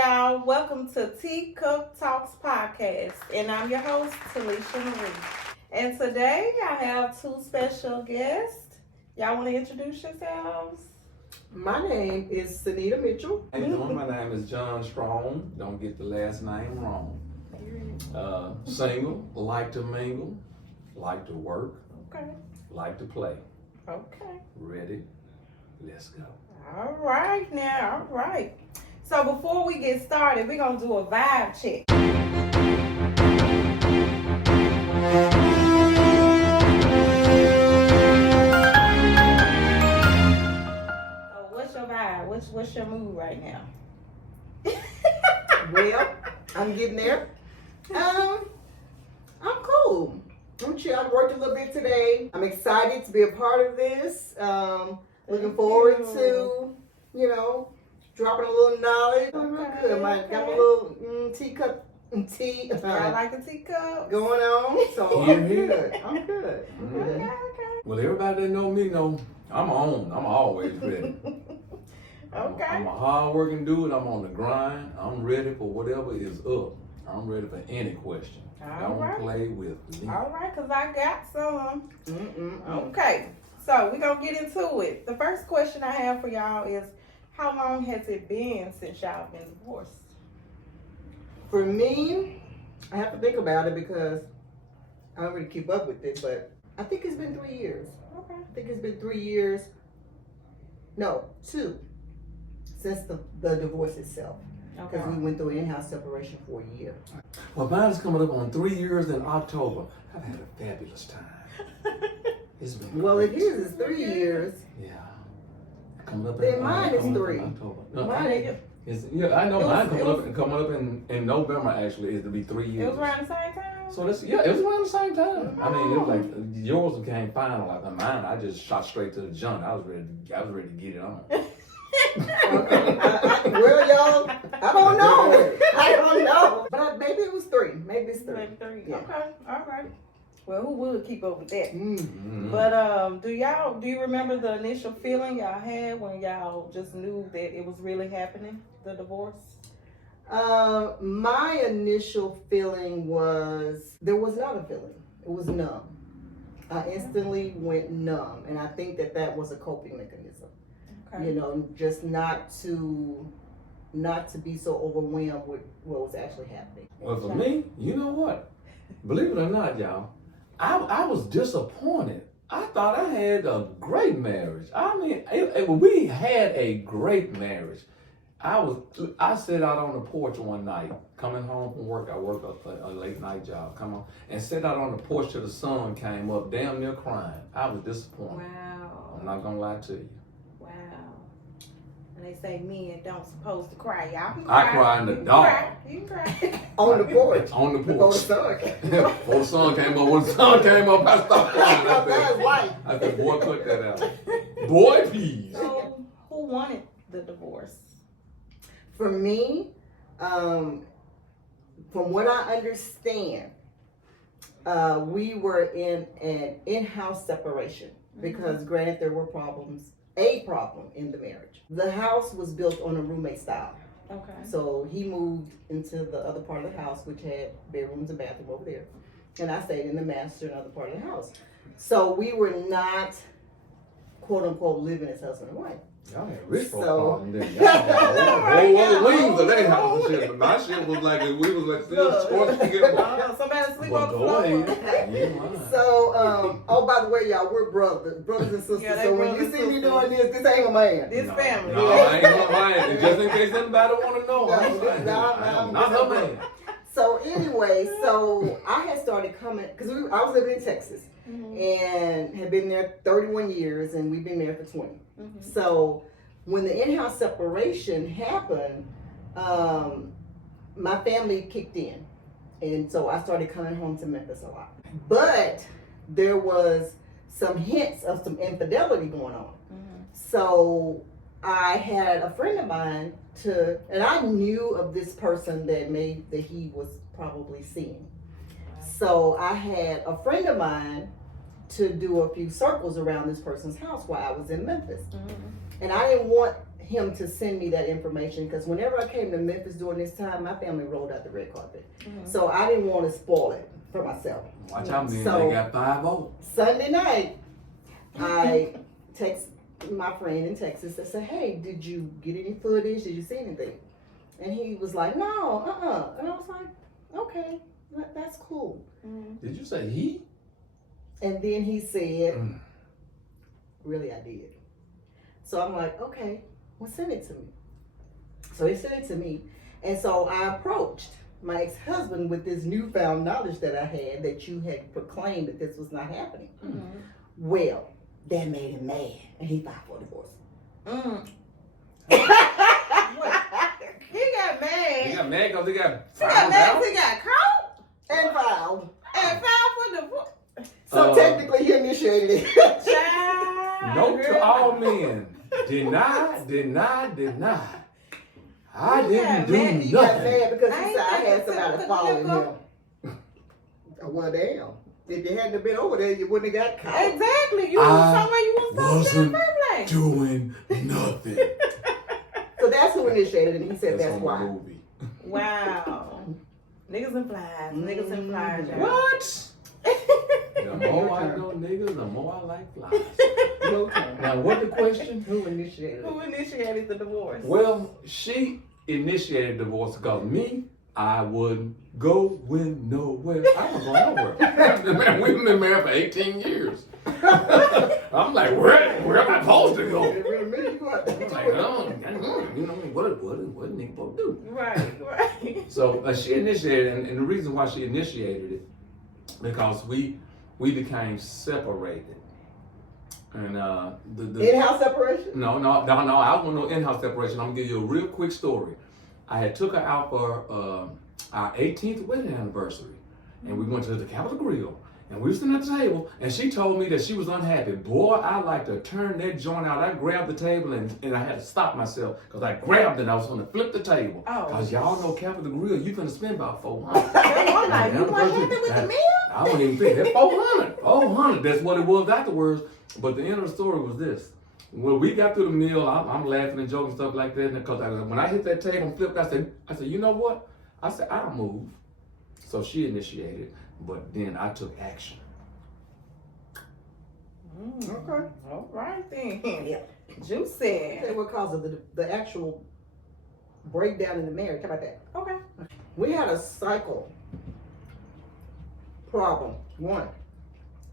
y'all. Welcome to Teacup Talks Podcast. And I'm your host, Talisha Marie. And today I have two special guests. Y'all want to introduce yourselves? My name is Sunita Mitchell. How you doing? My name is John Strong. Don't get the last name wrong. Single, like to mingle, like to work, Okay. like to play. Okay. Ready? Let's go. All right now. All right. So before we get started, we're going to do a vibe check. So what's your vibe? What's your mood right now? Well, I'm getting there. I'm cool. I'm chill. I worked a little bit today. I'm excited to be a part of this. Looking forward to, dropping a little knowledge. I'm real good. Got my little teacup tea. I like the teacup. Going on. So I'm good. I'm good. Okay. Well, everybody that know me know I'm on. I'm always ready. Okay. I'm a hard-working dude. I'm on the grind. I'm ready for whatever is up. I'm ready for any question. All Don't right. play with me. All right, because I got some. Mm-mm-mm. Okay, so we're going to get into it. The first question I have for y'all is, how long has it been since y'all been divorced? For me, I have to think about it because I don't really keep up with it, but I think it's been 3 years. Okay. I think it's been 3 years. No, 2. Since the divorce itself. Okay. Because we went through an in-house separation for a year. Well, mine is coming up on 3 years in October. I've had a fabulous time. It's been Well, great. if yours is 3 years, Yeah. Coming up Then in, mine is coming up 3. in October. No, mine, I know It mine was- coming up in November actually is to be 3 years. It was around the same time? So that's it was around the same time. I mean, it was like yours became final, like mine. I just shot straight to the junk. I was ready to get it on. okay. Well, y'all, I don't know. I don't know. But maybe it was 3. Maybe it's 3. Maybe 3. Yeah. Okay, all right. Well, who would keep up with that? Mm. But do you remember the initial feeling y'all had when y'all just knew that it was really happening, the divorce? My initial feeling was, there was not a feeling. It was numb. I instantly went numb. And I think that was a coping mechanism. Okay. Just not to be so overwhelmed with what was actually happening. Well, for me, you know what? Believe it or not, y'all, I was disappointed. I thought I had a great marriage. I mean, we had a great marriage. I sat out on the porch one night, coming home from work. I worked a late night job. Come on, and sat out on the porch till the sun came up, damn near crying. I was disappointed. Wow. I'm not gonna lie to you. Wow. And they say men don't supposed to cry. Y'all can I cry. cry in the You can dark. cry. You can cry. On the porch. On the Before the porch. sun came. Before the sun came up, when the sun came up, I stopped crying. That's white. I said, boy, cut that out. Boy, please. So, who wanted the divorce? For me, from what I understand, we were in an in-house separation because granted there were a problem in the marriage. The house was built on a roommate style. Okay. So he moved into the other part of the house, which had bedrooms and bathroom over there. And I stayed in the master and other part of the house. So we were not, quote unquote, living as husband and wife. Y'all had rich folks So- calling them. Y'all had whole other wings of that house and shit. But my shit was like, we was like still scorched together. Oh, somebody sleep Well, on the go floor. ahead. You lying. So, oh, by the way, y'all, we're brothers and sisters. Yeah, they so when you brothers see and me sisters. doing this ain't a man. This family. No, I ain't gonna lie. And just in case anybody want to know, No, I'm saying, no, I am no, not no. her man. So anyway, I had started coming, because I was living in Texas and had been there 31 years and we've been married for 20. So when the in-house separation happened, my family kicked in. And so I started coming home to Memphis a lot. But there was some hints of some infidelity going on. So I had a friend of mine and I knew of this person that he was probably seeing. So I had a friend of mine to do a few circles around this person's house while I was in Memphis. And I didn't want him to send me that information because whenever I came to Memphis during this time, my family rolled out the red carpet. So I didn't want to spoil it for myself. Watch out, man. So- They got 5-0. Sunday night, I text my friend in Texas and said, hey, did you get any footage? Did you see anything? And he was like, no, And I was like, okay, that's cool. Did you say he? And then he said, really, I did. So I'm like, okay, well, send it to me. So he sent it to me. And so I approached my ex-husband with this newfound knowledge that I had that you had proclaimed that this was not happening. Well, that made him mad, and he filed for divorce. He got mad. He got mad because he got He got found mad out? 'cause he got caught And filed. and filed for divorce. So technically he initiated it. Child. Note to all men. Deny. I didn't do mad. He got nothing. mad because he I said I ain't had think somebody so. following him. Well, damn. If you hadn't been over there, you wouldn't have got caught. Exactly. You I was somewhere you was supposed to be in the wasn't first place. Doing nothing. So that's who initiated it, and he said that's on the why. movie. Wow. Niggas and flies. Niggas and flies, y'all. What? The more I know niggas, the more I like flies. No time. Now, what the question? Who initiated it? Who initiated the divorce? Well, she initiated divorce because me, I wouldn't go nowhere. I don't go nowhere. Man, we've been married for 18 years. I'm like, where am I supposed to go? It really means you got I'm like, you know what a nigga supposed to do? Right. So she initiated, and the reason why she initiated it, because we became separated. And the in-house separation? No, I don't want no in-house separation. I'm gonna give you a real quick story. I had took her out for our 18th wedding anniversary, and we went to the Capitol Grill, and we were sitting at the table, and she told me that she was unhappy. Boy, I like to turn that joint out. I grabbed the table, and I had to stop myself, because I grabbed it, and I was gonna flip the table. Oh. Because y'all know Capitol Grill, you finna spend about $400. I'm like, you weren't happy with the meal? I wouldn't even think that $400. That's what it was afterwards. But the end of the story was this. When we got through the meal, I'm laughing and joking and stuff like that. Because when I hit that table and flipped, I said, you know what? I said, I'll move. So she initiated, but then I took action. Okay. All right then. Yeah. Juicy. Okay, what caused the actual breakdown in the marriage? How about that? Okay. We had a cycle problem, one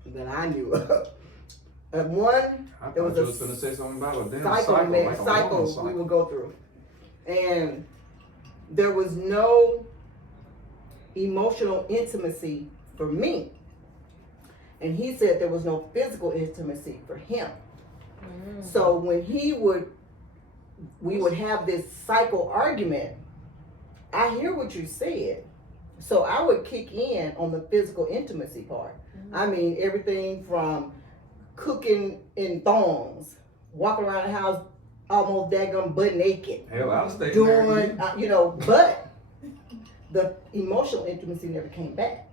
that I knew of. And one, I it was thought you a was going to say something about a damn cycle, cycle. man, Like a cycle woman we would go through. And there was no emotional intimacy for me. And he said there was no physical intimacy for him. So when we would have this cycle argument, I hear what you said. So I would kick in on the physical intimacy part. I mean, everything from cooking in thongs, walking around the house almost daggum butt naked, Hell, I'll stay doing, but the emotional intimacy never came back.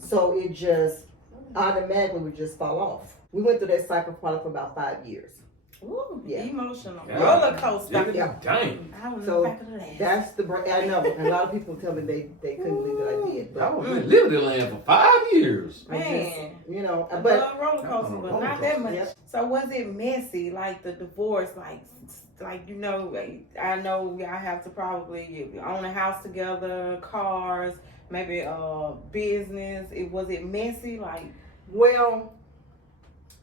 So it just automatically would just fall off. We went through that cycle probably for about 5 years. Ooh, Yeah. emotional. Yeah. Roller coaster. Yeah. Dang. I was So back of the last. that's the break. I know. And a lot of people tell me they couldn't believe that I did. I But was in Liberty Land for 5 years. I just, Man. but Love roller coaster, but roller not that coaster. much. Yep. So was it messy, like the divorce, like I know y'all have to probably own a house together, cars, maybe business. Was it messy, like? well,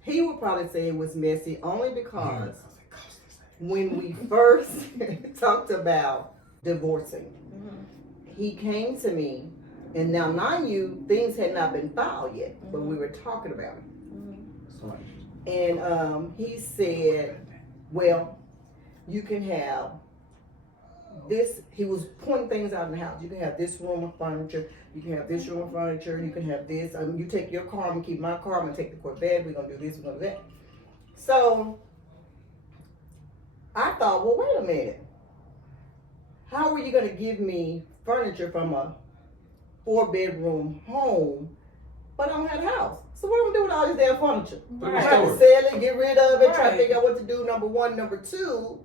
he would probably say it was messy only because when we first talked about divorcing, he came to me, and now mind you, things had not been filed yet, but we were talking about it. And he said, well, you can have this. He was pointing things out in the house. You can have this room of furniture. You can have this room of furniture. You can have this. You take your car, I'm gonna keep my car. I'm gonna take the Corvette. We're gonna do this. We're gonna do that. So I thought, well, wait a minute. How are you gonna give me furniture from a 4-bedroom home, but I don't have a house? So what am I gonna do with all this damn furniture? Put it in I the have to store. sell it, get rid of it, try to Right. figure out what to do. Number one, number two.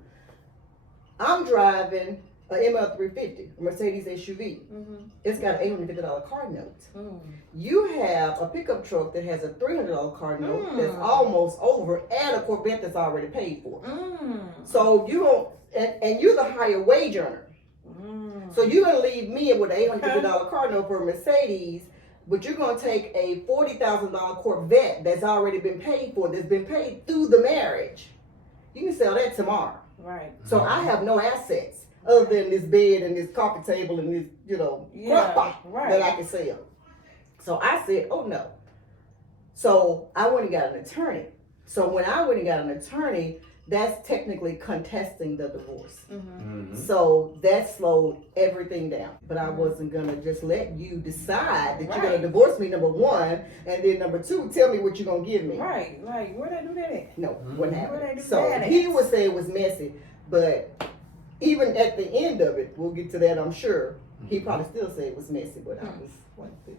I'm driving a ML350, a Mercedes SUV. Mm-hmm. It's got an $850 car note. Mm. You have a pickup truck that has a $300 car note Mm. that's almost over, and a Corvette that's already paid for. Mm. So you don't, and you're the higher wage earner. Mm. So you're gonna leave me with an $850 car note for a Mercedes, but you're gonna take a $40,000 Corvette that's already been paid for, that's been paid through the marriage. You can sell that tomorrow. Right. So I have no assets other than this bed and this coffee table and this, crock pot that I can sell. So I said, oh no. So I went and got an attorney. So when I went and got an attorney, that's technically contesting the divorce. Mm-hmm. So that slowed everything down. But I wasn't gonna just let you decide that you're gonna divorce me, number one, and then number two, tell me what you're gonna give me. Right. Like, where'd I do that at? No, what Where'd I happened? do So that at? he would say it was messy, but even at the end of it, we'll get to that, I'm sure. He probably still say it was messy, but I was like this.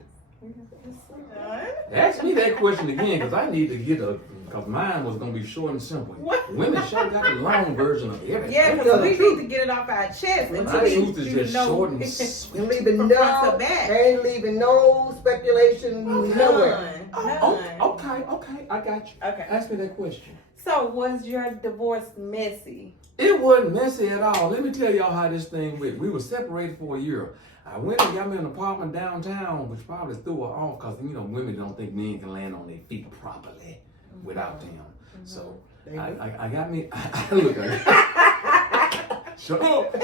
Ask me that question again, because I need to get because mine was going to be short and simple. What? Women sure got a long version of everything. Yeah, because we need to get it off our chest. Well, And My I truth is just short and sweet. Ain't leaving From front to back. ain't leaving no speculation nowhere. None. Okay, I got you. Okay. Ask me that question. So, was your divorce messy? It wasn't messy at all. Let me tell y'all how this thing went. We were separated for a year. I went and got me an apartment downtown, which probably threw her off because, women don't think men can land on their feet properly without them. Mm-hmm. So I got me, look at it. Shut up.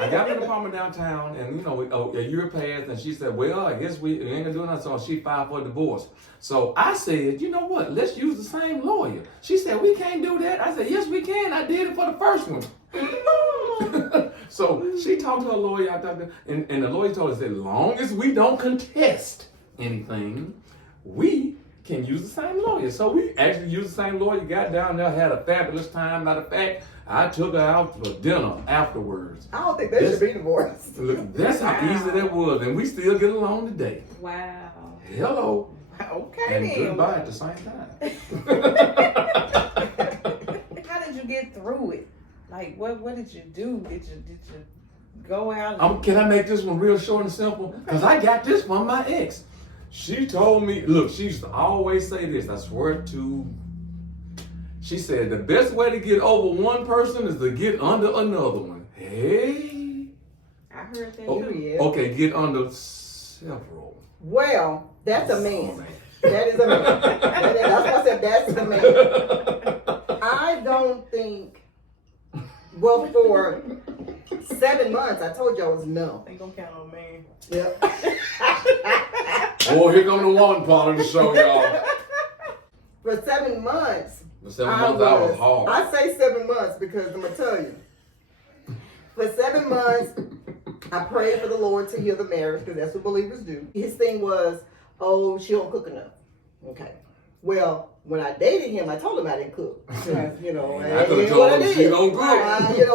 I got me an apartment downtown, and a year passed, and she said, well, I guess we ain't gonna do nothing, so she filed for a divorce. So I said, you know what, let's use the same lawyer. She said, we can't do that. I said, yes, we can. I did it for the first one. So she talked to her lawyer, and the lawyer told us that as long as we don't contest anything, we can use the same lawyer. So we actually used the same lawyer, got down there, had a fabulous time. Matter of fact, I took her out for dinner afterwards. I don't think they should be divorced. Look, that's how easy that was, and we still get along today. Wow. Hello. Okay And then. goodbye at the same time. How did you get through it? Like, what did you do? Did you go out? And... Can I make this one real short and simple? Because I got this from my ex. She told me, look, she used to always say this, I swear to. She said, the best way to get over one person is to get under another one. Hey. I heard that Oh, too. Yeah. okay, get under several. Well, that's a man. Oh, man. That is a man. That's why I said that's a man. I don't think. Well, for 7 months, I told you I was numb. Ain't gonna count on me. Yep. Oh, here come the one part of the show, y'all. For 7 months, For 7 months, I was hard. I say 7 months because I'm gonna tell you. For 7 months, I prayed for the Lord to heal the marriage because that's what believers do. His thing was, oh, she don't cook enough. Okay. Well, when I dated him, I told him I didn't cook. I could have what told I him did. she don't cook.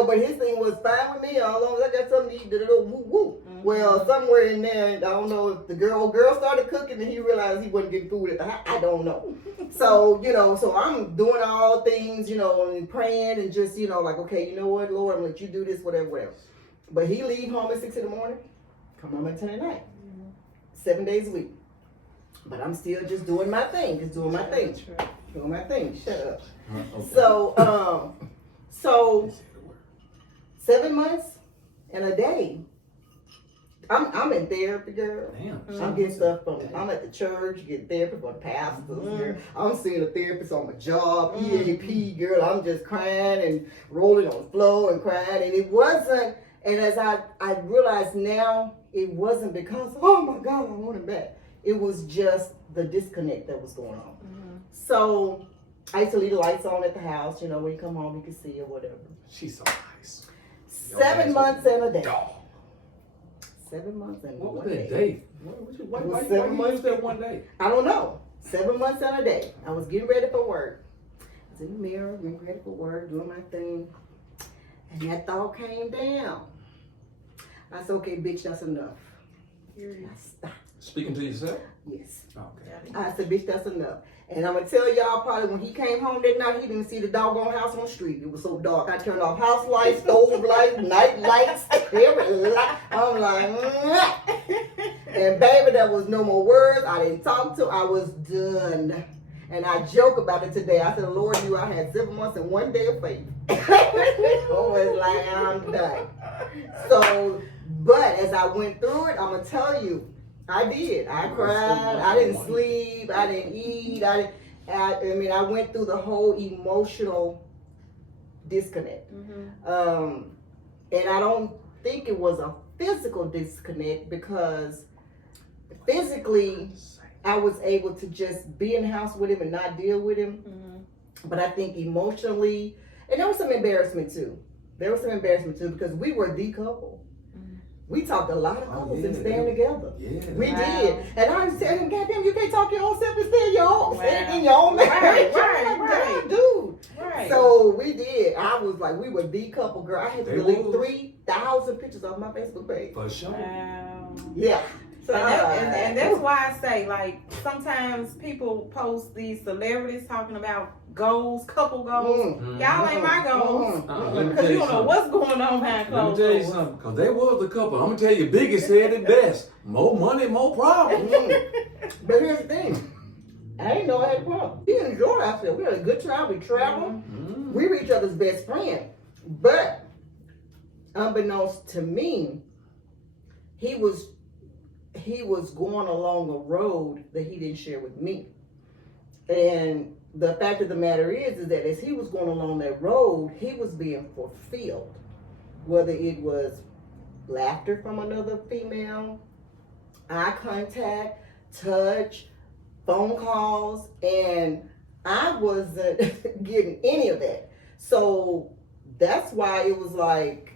But his thing was fine with me as long as I got something to eat. Woo woo. Mm-hmm. Well, somewhere in there, I don't know if the girl started cooking and he realized he wasn't getting food at the house. I don't know. So, so I'm doing all things, and praying and just, like, okay, you know what, Lord, I'm gonna let you do this, whatever. But he leave home at 6 in the morning, come home at 10 at night. 7 days a week. But I'm still just doing my thing, Doing my thing. Shut up. Okay. So 7 months and a day. I'm in therapy, girl. Damn. I'm getting stuff from. I'm at the church, getting therapy from the pastors. Girl. I'm seeing a therapist on my job, EAP, girl. I'm just crying and rolling on the floor and crying, and it wasn't. And as I realize now, it wasn't because oh my God, I want him back. It was just the disconnect that was going on. Mm-hmm. So I used to leave the lights on at the house. When you come home, you can see or whatever. She's so nice. 7 months and a day. Dog. 7 months and What was one that day. day? Why you use that one day? I don't know. 7 months and a day. I was getting ready for work. I was in the mirror, getting ready for work, doing my thing. And that thought came down. I said, okay, bitch, that's enough. I stopped. Speaking to yourself? Yes. Okay. I said, bitch, that's enough. And I'm gonna tell y'all, probably when he came home that night, he didn't see the doggone house on the street. It was so dark. I turned off house lights, stove lights, night lights, every light. I'm like, and baby, there was no more words. I didn't talk to. I was done. And I joke about it today. I said, Lord, I had 7 months and 1 day of faith. I was like, I'm done. So, but as I went through it, I'm gonna tell you, I did. I cried. I didn't sleep. I didn't eat. I went through the whole emotional disconnect. And I don't think it was a physical disconnect because physically I was able to just be in the house with him and not deal with him. But I think emotionally, and there was some embarrassment too. Because we were the couple. We talked a lot of couples and staying together. Yeah. We did. And I was telling him, goddamn, you can't talk your own self and stay in your own marriage. Right. Dude. Right. So we did. I was like, we were the couple, girl. I had to delete 3,000 pictures off my Facebook page. For sure. Wow. Yeah. So, And that's why I say, like, sometimes people post these celebrities talking about goals, couple goals. Y'all ain't my goals. Because you don't know what's going on behind closed doors. Let me tell you something, because they was the couple. I'm going to tell you, Biggie said it best. More money, more problems. But here's the thing. I didn't know I had a problem. We enjoyed ourselves. We had a good time. We traveled. We were each other's best friend. But unbeknownst to me, he was going along a road that he didn't share with me. And the fact of the matter is that as he was going along that road, he was being fulfilled. Whether it was laughter from another female, eye contact, touch, phone calls, and I wasn't getting any of that. So that's why it was like,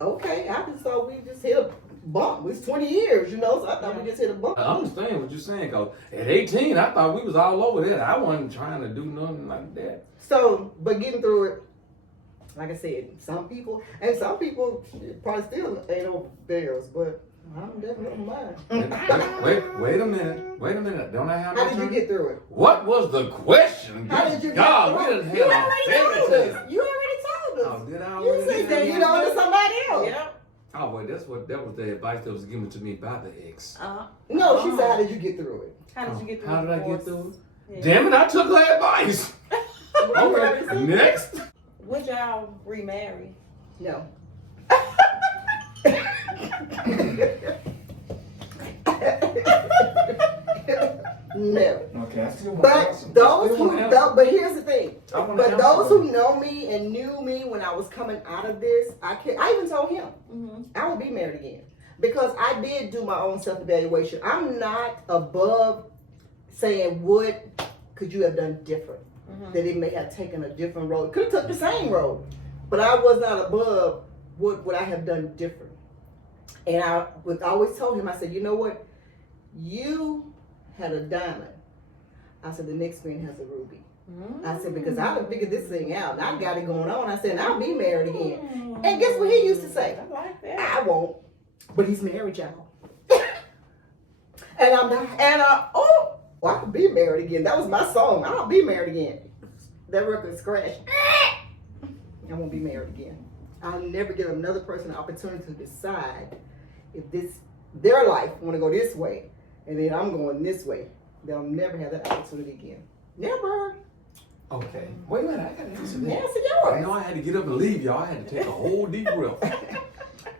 okay, I just thought we just hit a bump. It's 20 years, so I thought we just hit a bump. I understand what you're saying, because at 18, I thought we was all over that. I wasn't trying to do nothing like that. So, but getting through it, like I said, some people probably still ain't over theirs, but I'm definitely on mine. Wait a minute. Don't I have my How did you turn? get through it? What was the question? How did you God, get we through done it? You had already a told fairy us. tale. You already told us. Oh, did I You already? said that you know to somebody else. Yep. Oh, wait, that was the advice that was given to me by the ex. No, she said, how did you get through it? How did you get through How did I divorce? get through it? Yeah. Damn it, I took her advice. Okay, next. Would y'all remarry? No. No. Okay, I still want But here's the thing. But those who who know me and knew me when I was coming out of this, I even told him I would be married again because I did do my own self-evaluation. I'm not above saying what could you have done different, that it may have taken a different road. Could have took the same road, but I was not above what would I have done different. And I always told him, I said, you know what, you had a diamond. I said, the next man has a ruby. I said, because I done figured this thing out. And I got it going on. I said, and I'll be married again. And guess what he used to say? I like that. I won't. But he's married, y'all. And I'm not, I could be married again. That was my song. I'll be married again. That record scratched. I won't be married again. I'll never give another person an opportunity to decide if their life want to go this way, and then I'm going this way. They'll never have that opportunity again. Never. Okay. Wait a minute, I gotta answer that. Answer yours. I know I had to get up and leave, y'all. I had to take a whole deep breath.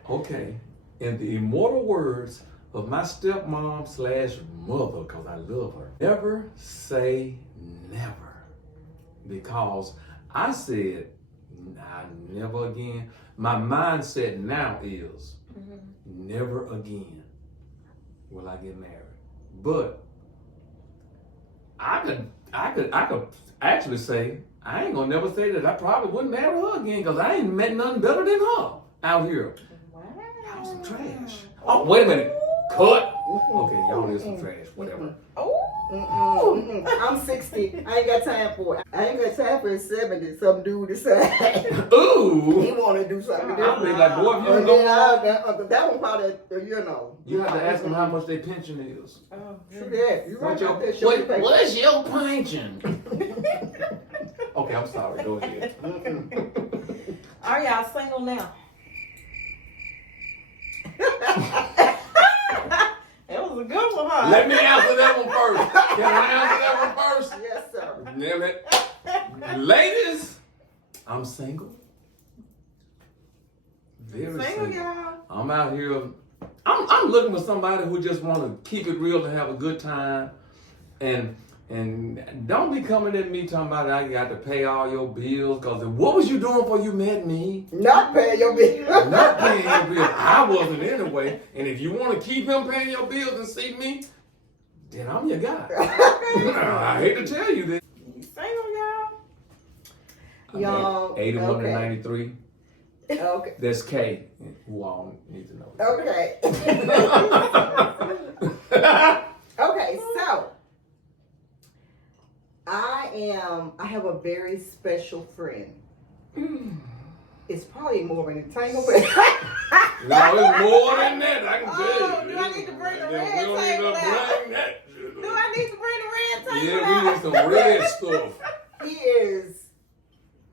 Okay. In the immortal words of my stepmom/mother, because I love her, never say never. Because I said, nah, never again. My mindset now is never again will I get married. But I could actually say I ain't gonna never say that I probably wouldn't marry her again because I ain't met nothing better than her out here. Wow. Y'all some trash. Oh, wait a minute. Cut. Okay, y'all is some trash. Whatever. Oh. I'm 60. I ain't got time for it. I ain't got time for a 70. Some dude decide Ooh. he want to do something I'll different. be like, boy, if you And don't then that one probably, you have to ask them how much their pension is. Oh, True that. You right about that. What's your pension? Okay, I'm sorry. Go ahead. Are y'all single now? That was a good one, huh? Let me answer that one first. Can I answer that one first? Yes, sir. Damn it. Ladies, I'm single. Very Single, single. y'all. I'm out here. I'm looking for somebody who just want to keep it real and have a good time, and don't be coming at me talking about I got to pay all your bills. Cause what was you doing before you met me? Not paying your bill. Not paying your bills. I wasn't anyway. And if you want to keep him paying your bills and see me, then I'm your guy. I hate to tell you this. You single, y'all? Y'all, 81 okay. and 93. Okay. That's K. Who all need to know. Okay. Okay, so I have a very special friend. It's probably more of an entanglement. No, it's more than that. I can tell you. Do I need to bring the We red don't need to table out? bring that. Do I need to bring the red table Yeah, we out? need some red stuff.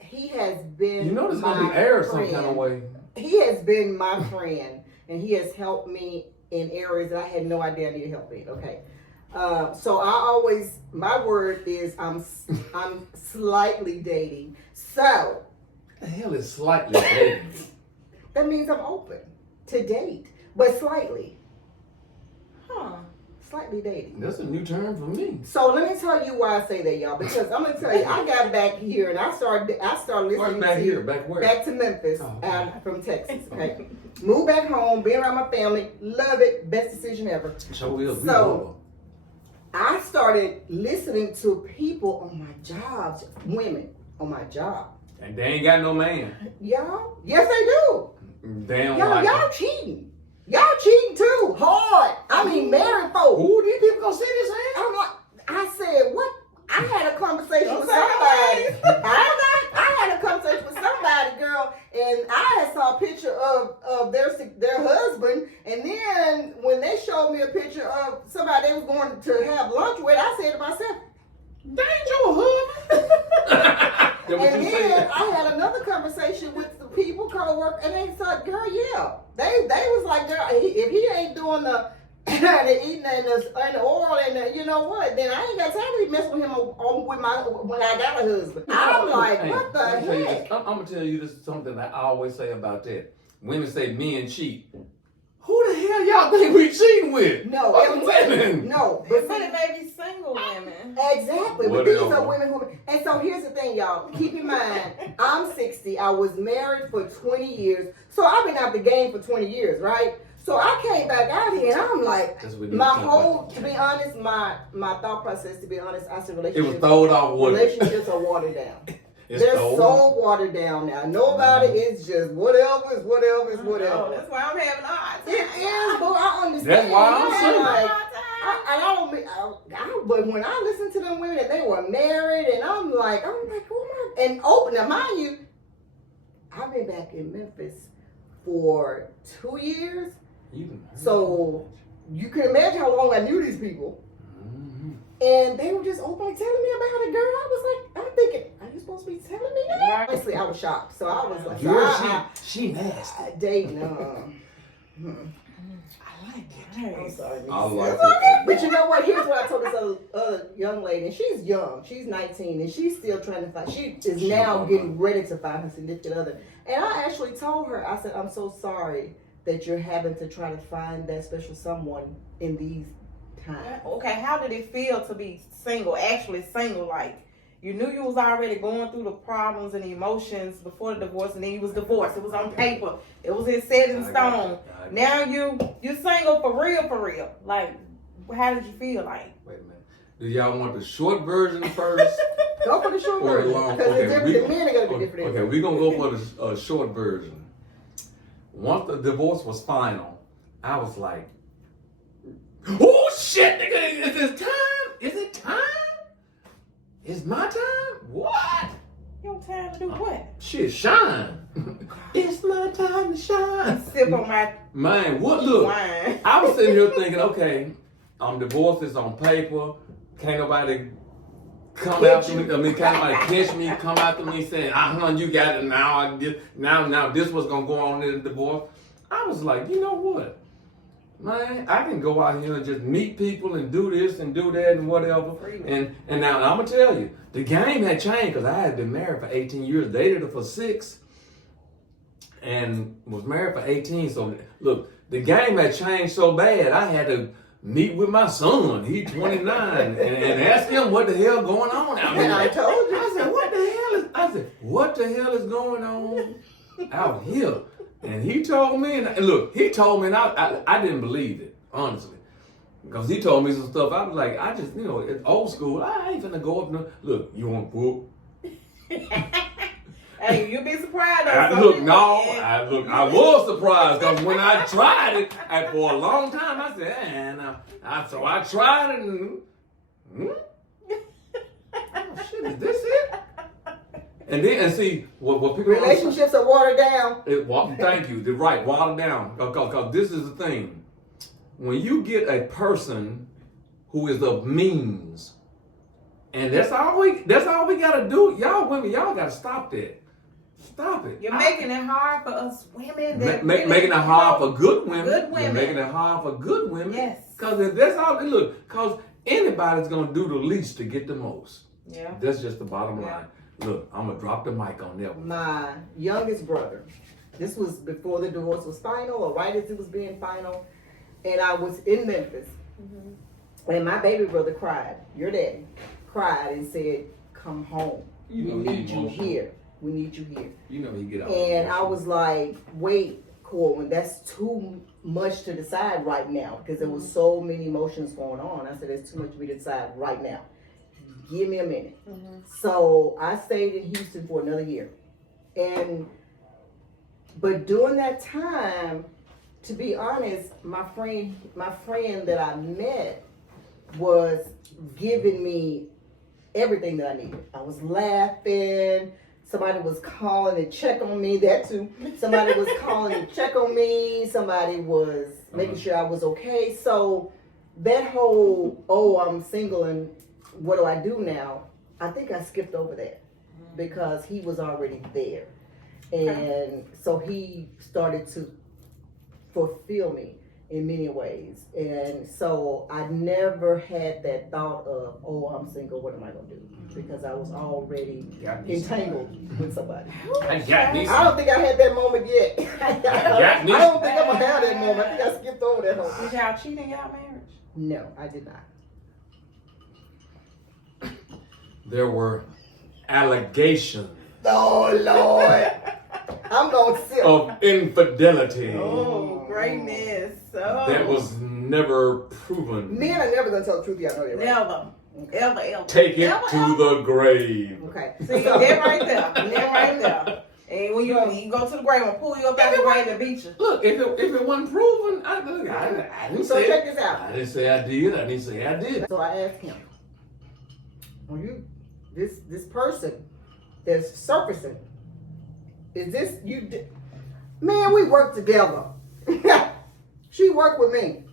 He has been You know there's my gonna be air some friend. kind of way. He has been my friend, and he has helped me in areas that I had no idea I needed help in. Okay, so my word is I'm slightly dating. So The hell is slightly dating? that means I'm open to date, but slightly dating. That's a new term for me. So let me tell you why I say that, y'all. Because I'm gonna tell you, I got back here and I started listening Where's back to here? Back where? back to Memphis. Oh. I'm from Texas. Okay, moved back home, being around my family, love it, best decision ever. So is. So I started listening to people on my jobs, women on my job. And they ain't got no man. Y'all, yes they do. Damn Y'all, like y'all cheating. Y'all cheating too, hard. I mean, married folks. Who these people gonna see this hand? I'm like, I said, what? I had a conversation Don't with say somebody. that. I had a conversation with somebody, girl, and I had saw a picture of their husband, and then when they showed me a picture of somebody they was going to have lunch with, I said to myself, That ain't your husband. That what and you then said? I had another conversation with the people co-work, and they said, girl, yeah. They was like, girl, if he ain't doing the eating and the oil and the, you know what, then I ain't got time to be messing with him when I got a husband. I'm like, Hey, what the let me tell you heck? this. I'm gonna tell you this something that I always say about that. Women say men cheat. Who the hell y'all think we cheating with? No, Fucking women. no, But but it may be single women. exactly. But these Whatever. are women who, and so here's the thing, y'all. Keep in mind, I'm 60. I was married for 20 years, so I've been out the game for 20 years, right? So I came back out here, and I'm like, That's what we my need to talk whole, about. to be honest, my thought process, to be honest, I said It was relationships. thrown off water. Relationships are watered down. It's They're thrown so watered down now. Nobody is just whatever is whatever is Oh, whatever. that's why I'm having a hard time. It is, but I understand. That's why I'm Yeah, single. like, but when I listen to them women and they were married, and I'm like, oh my, and open. Now, mind you, I've been back in Memphis for 2 years, so you can imagine how long I knew these people. Mhm. And they were just openly telling me about it, girl. I was like, I'm thinking, are you supposed to be telling me that? Right. Honestly, I was shocked. So I was like, Girl, she nasty. dating. I like it. I'm sorry. I like it. But you know what? Here's what I told this other young lady, and she's young. She's 19, and she's still trying to find. She is now getting ready to find her significant other. And I actually told her, I said, I'm so sorry that you're having to try to find that special someone in these times. Okay, how did it feel to be single? Actually single, like you knew you was already going through the problems and the emotions before the divorce, and then you was divorced. It was on paper. It was set in stone. Now you single for real. Like, how did you feel? Like, Wait a minute. Do y'all want the short version first? Go for the short Or version, long- because okay, we- the men are gonna be different. Okay, we're gonna go for the short version. Once the divorce was final, I was like, oh shit, nigga, is it time? Is it shit, shine. It's my time to shine. Sip on my Man, what look? wine. I was sitting here thinking, okay, I'm divorced, it's on paper. Can't nobody come after me. I mean, can't nobody catch me, come after me saying, you got it now. Now this was gonna go on in the divorce. I was like, you know what? Man, I can go out here and just meet people and do this and do that and whatever. And now I'm gonna tell you, the game had changed because I had been married for 18 years, dated her for 6, and was married for 18. So look, the game had changed so bad, I had to meet with my son. He's 29, and ask him what the hell going on out here. I told you. I said, what the hell is going on out here? And he told me, and look, he told me, and I didn't believe it, honestly. Because he told me some stuff, I was like, I just, it's old school. I ain't finna go up and look, you want whoop? Hey, you'll be surprised. I was surprised because when I tried it, and for a long time, I said, so I tried it and, oh shit, is this it? And then, and see, what people... Relationships are watered down. Thank you, they're right, watered down. Because this is the thing. When you get a person who is of means, and that's all we gotta do. Y'all women, y'all gotta stop that. Stop it. You're making it hard for us women. Making it hard for good women. Good women. You're making it hard for good women. Yes. Because if that's all, look, because anybody's going to do the least to get the most. Yeah. That's just the bottom line. Look, I'm going to drop the mic on that one. My youngest brother, this was before the divorce was final, or right as it was being final, and I was in Memphis. Mm-hmm. And my baby brother cried, your daddy, cried and said, come home. We need you here. We need you here. You know he get out. And I was like, wait, Corwin, that's too much to decide right now because there was so many emotions going on. I said, there's too much for me to decide right now. Give me a minute. Mm-hmm. So I stayed in Houston for another year. But during that time, to be honest, my friend that I met was giving me everything that I needed. I was laughing. Somebody was calling to check on me. That too. Somebody was calling to check on me. Somebody was making sure I was okay. So that whole, I'm single and what do I do now? I think I skipped over that because he was already there. And so he started to fulfill me in many ways. And so I never had that thought of, I'm single, what am I going to do? Because I was already entangled with somebody. I don't think I had that moment yet. I don't think I'm going to have that moment. I think I skipped over that whole Did y'all cheat in y'all marriage? No, I did not. There were allegations. Oh, Lord. I'm going to sit. Of infidelity. Oh, greatness. Oh. That was never proven. Men are never going to tell the truth. Y'all know that, right? Never. Okay. Ever. Take it to the grave. Okay. See, that right there. That right there. And when you go to the grave and pull you up out the grave and beat you. Look, if it wasn't proven, I didn't so say. check this out. I didn't say I did. I didn't say I did. So I asked him, "Are you this person that's surfacing? Is this you? Man, we work together. She worked with me.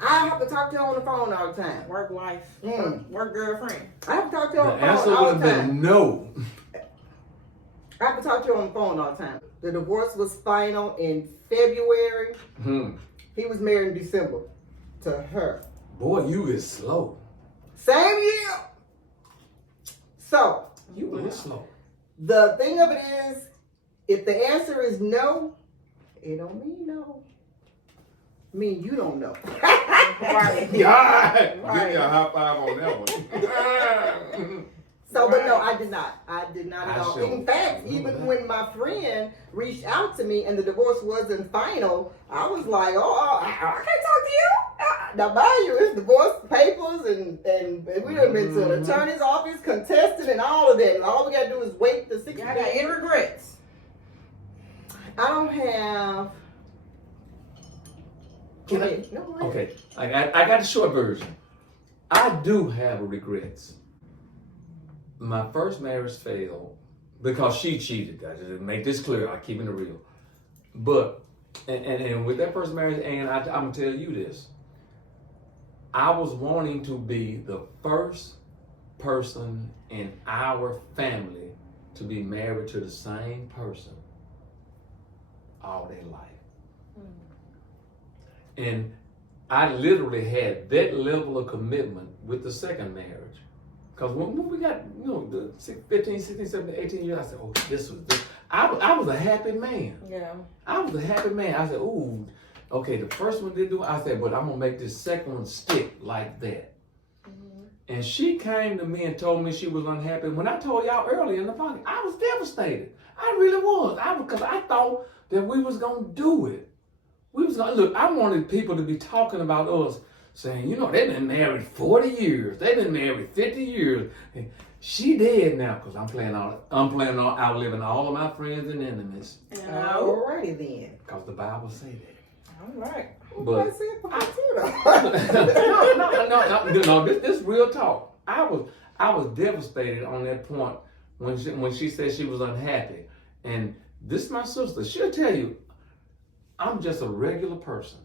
I have to talk to her on the phone all the time. Work wife. Work girlfriend. I have to talk to her on the The answer phone all would the have time. been no. I have to talk to her on the phone all the time. The divorce was final in February. He was married in December to her. Boy, you is slow. Same year. So You is slow. the thing of it is, if the answer is no, it don't mean no. I mean, you don't know. Right. God, Right. give me a high five on that one. So, but no, I did not. I did not at I all. sure In fact, even when my friend reached out to me and the divorce wasn't final, I was like, I can't talk to you. Now, mind you, it's divorce papers and we done been to an attorney's office, contested and all of that. And all we got to do is wait the 60 Y'all got any regrets? I don't have... Can I? No, go ahead. Okay, I got the short version. I do have regrets. My first marriage failed because she cheated. I just make this clear. I'm keeping it real. But and with that first marriage, and I'm gonna tell you this. I was wanting to be the first person in our family to be married to the same person all their life. And I literally had that level of commitment with the second marriage. Because when we got, the 15, 16, 17, 18 years, I said, oh, this was this. I was a happy man. Yeah. I was a happy man. I said, ooh, okay, the first one didn't do it. I said, but I'm going to make this second one stick like that. And she came to me and told me she was unhappy. When I told y'all earlier in the podcast, I was devastated. I really was. Because I thought that we was going to do it. We was going to, look, I wanted people to be talking about us, saying, they've been married 40 years. They've been married 50 years. And she dead now because I'm planning on outliving all of my friends and enemies. Alrighty then. Because the Bible say that. All right. But no, this real talk. I was devastated on that point when she said she was unhappy. And this is my sister. She'll tell you, I'm just a regular person.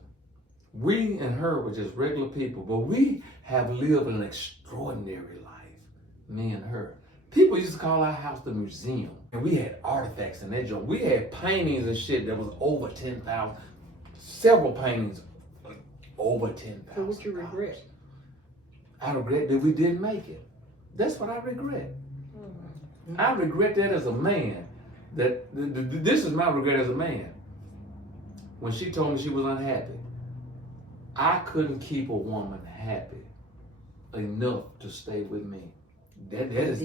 We and her were just regular people, but we have lived an extraordinary life, me and her. People used to call our house the museum, and we had artifacts in that joint. We had paintings and shit that was over 10,000. Several paintings over 10,000. So what you regret? I regret that we didn't make it. That's what I regret. I regret that as a man. This is my regret as a man. When she told me she was unhappy, I couldn't keep a woman happy enough to stay with me. That is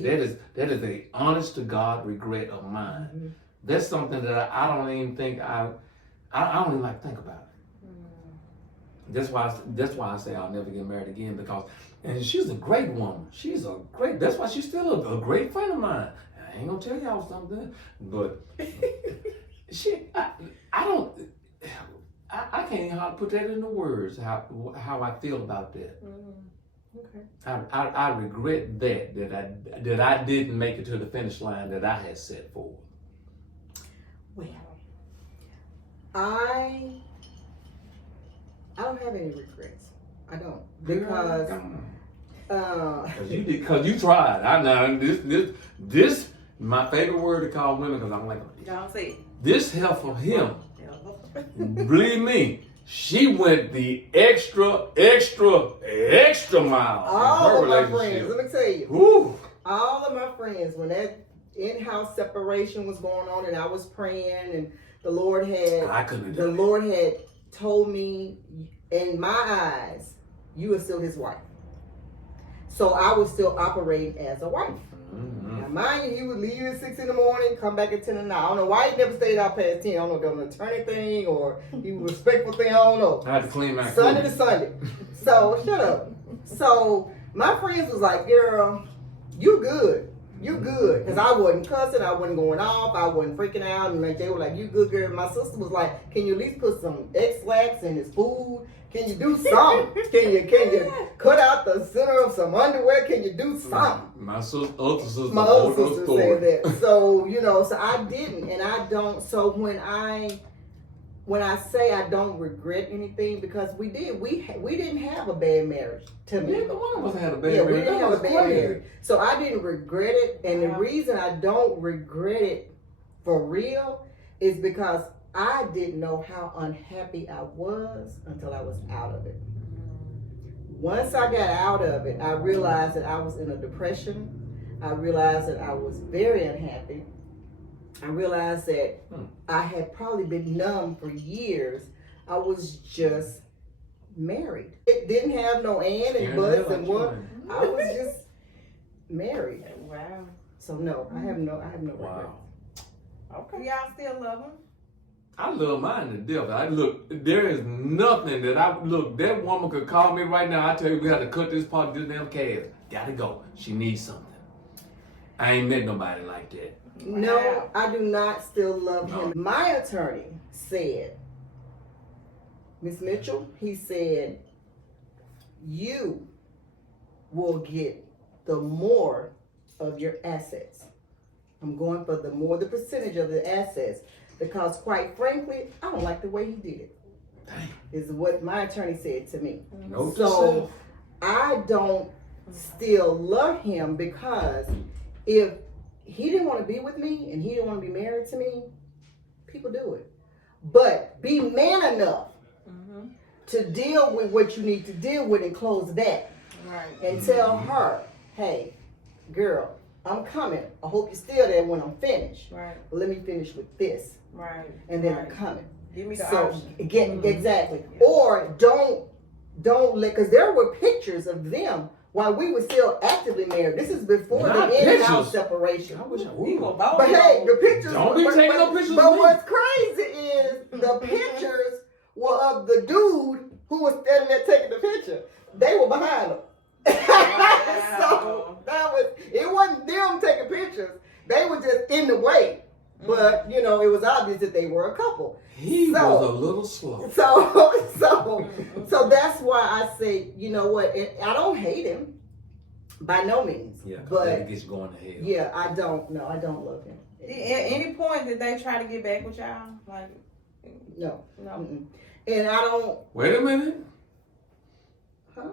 a honest to God regret of mine. Mm-hmm. That's something that I don't even think I don't even like to think about it. That's why I say I'll never get married again, because and she's a great woman. That's why she's still a great friend of mine. I ain't gonna tell y'all something, but I can't even how to put that into words, how I feel about that. Okay. I regret that I didn't make it to the finish line that I had set forward. Well, I don't have any regrets. I don't, because because you tried. I know this my favorite word to call women, because I'm like, y'all see this help for him. Believe me, she went the extra mile. All of my friends, let me tell you, woo. All of my friends, when that in-house separation was going on, and I was praying, and the Lord had told me, in my eyes, you are still his wife. So I was still operating as a wife. Mm-hmm. Now, mind you, he would leave at 6 in the morning, come back at 10 at night. I don't know why he never stayed out past 10. I don't know if that was an attorney thing or he was respectful thing. I don't know. I had to clean my Sunday to Sunday. So shut up. So my friends was like, girl, you good. You good. Because I wasn't cussing. I wasn't going off. I wasn't freaking out. And like, they were like, you good, girl. My sister was like, can you at least put some X-Lax in his food? Can you do something? Can you cut out the center of some underwear? Can you do something? My other sister said that. So, so I didn't, and I don't. So when I say I don't regret anything, because we didn't have a bad marriage. To me, neither one of us had a bad marriage. We didn't have a bad marriage. So I didn't regret it, and the reason I don't regret it for real is because I didn't know how unhappy I was until I was out of it. Once I got out of it, I realized that I was in a depression. I realized that I was very unhappy. I realized that I had probably been numb for years. I was just married. It didn't have no and buts and what. I was just married. Wow. So no, I have no regrets. Wow. Okay. Y'all still love him? I love mine to death. There is nothing that woman could call me right now. I tell you, we have to cut this part of this damn calf. Gotta go. She needs something. I ain't met nobody like that. No, I do not still love him. My attorney said, Miss Mitchell, he said, you will get the more of your assets. I'm going for the percentage of the assets. Because quite frankly, I don't like the way he did it. Dang. Is what my attorney said to me. Note to So self. I don't still love him because if he didn't want to be with me and he didn't want to be married to me, people do it. But be man enough to deal with what you need to deal with and close that. Right. And tell her, hey, girl, I'm coming. I hope you're still there when I'm finished. Right. But let me finish with this. Right. And then right. I'm coming. Give me the So option. exactly. Yeah. Or don't let, because there were pictures of them while we were still actively married. This is before Not the in-house pictures. separation. I wish I He would. go bold. But hey, the pictures. Don't be taking no pictures But of me. what's crazy is the pictures were of the dude who was standing there taking the picture. They were behind him. So it wasn't them taking pictures. They were just in the way. But it was obvious that they were a couple. He was a little slow. So that's why I say, you know what? I don't hate him by no means. Yeah, but that gets going to hell. yeah, I don't love him. At any point did they try to get back with y'all? Like, No. no. Mm-mm. And I don't. Wait a minute. Huh?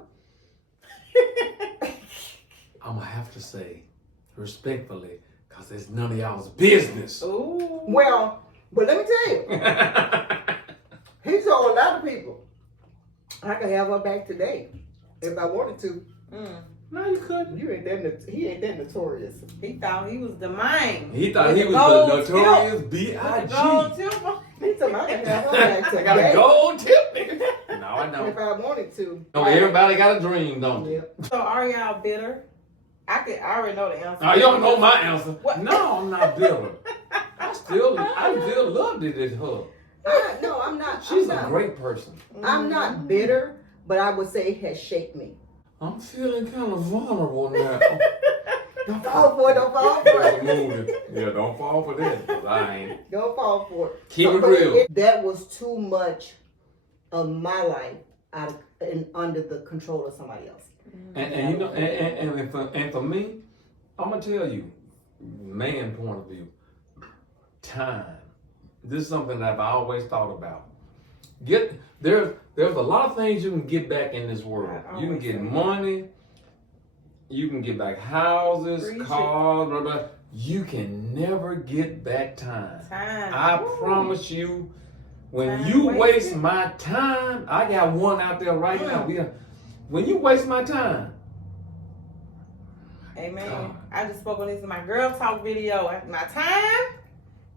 I'm going to have to say, respectfully, because it's none of y'all's business. Ooh. Well, but let me tell you, he told a lot of people I could have her back today if I wanted to. No, you couldn't. He ain't that notorious. He thought he was the man. He thought With he the was gold the notorious B.I.G. With the gold tip on. He told me I could have her back today. I got a gold tip, nigga. No, I if don't. I wanted to. No, everybody got a dream, don't they? Yeah. So are y'all bitter? I already know the answer. Oh, you don't know my answer. What? No, I'm not bitter. I still loved it at her. No, I'm not. She's I'm a not. great person. I'm not bitter, but I would say it has shaped me. I'm feeling kind of vulnerable now. Don't fall for it. Don't fall for That's a it. movie. Yeah, don't fall for that, because I ain't. Don't fall for it. Keep it but real. That was too much of my life under the control of somebody else. And you know, and for me, I'm gonna tell you, man point of view, time. This is something that I've always thought about. There's a lot of things you can get back in this world. You can get money, you can get back houses, cars, blah, blah. You can never get back time. I promise you, when Time you wasted. waste my time, I got one out there right now. When you waste my time, Amen. God. I just spoke on this in my girl talk video. My time,